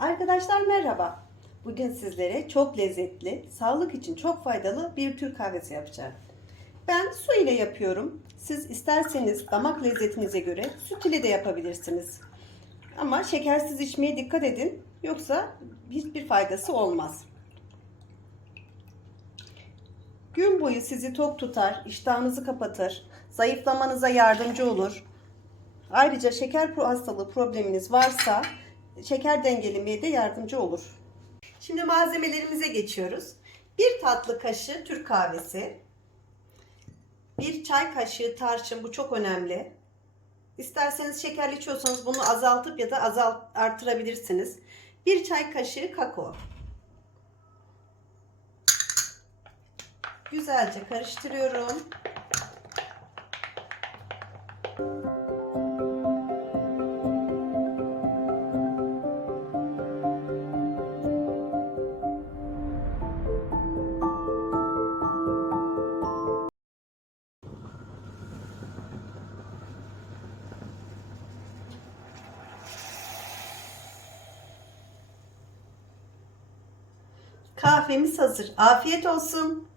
Arkadaşlar merhaba. Bugün sizlere çok lezzetli, sağlık için çok faydalı bir Türk kahvesi yapacağım. Ben su ile yapıyorum. Siz isterseniz damak lezzetinize göre süt ile de yapabilirsiniz. Ama şekersiz içmeye dikkat edin. Yoksa hiçbir faydası olmaz. Gün boyu sizi tok tutar, iştahınızı kapatır, zayıflamanıza yardımcı olur. Ayrıca şeker hastalığı probleminiz varsa şeker dengelemeye de yardımcı olur. Şimdi malzemelerimize geçiyoruz. Bir tatlı kaşığı Türk kahvesi. Bir çay kaşığı tarçın bu çok önemli. İsterseniz şekerli içiyorsanız bunu azaltıp ya da azalt artırabilirsiniz. Bir çay kaşığı kakao. Güzelce karıştırıyorum. Kahvemiz hazır. Afiyet olsun.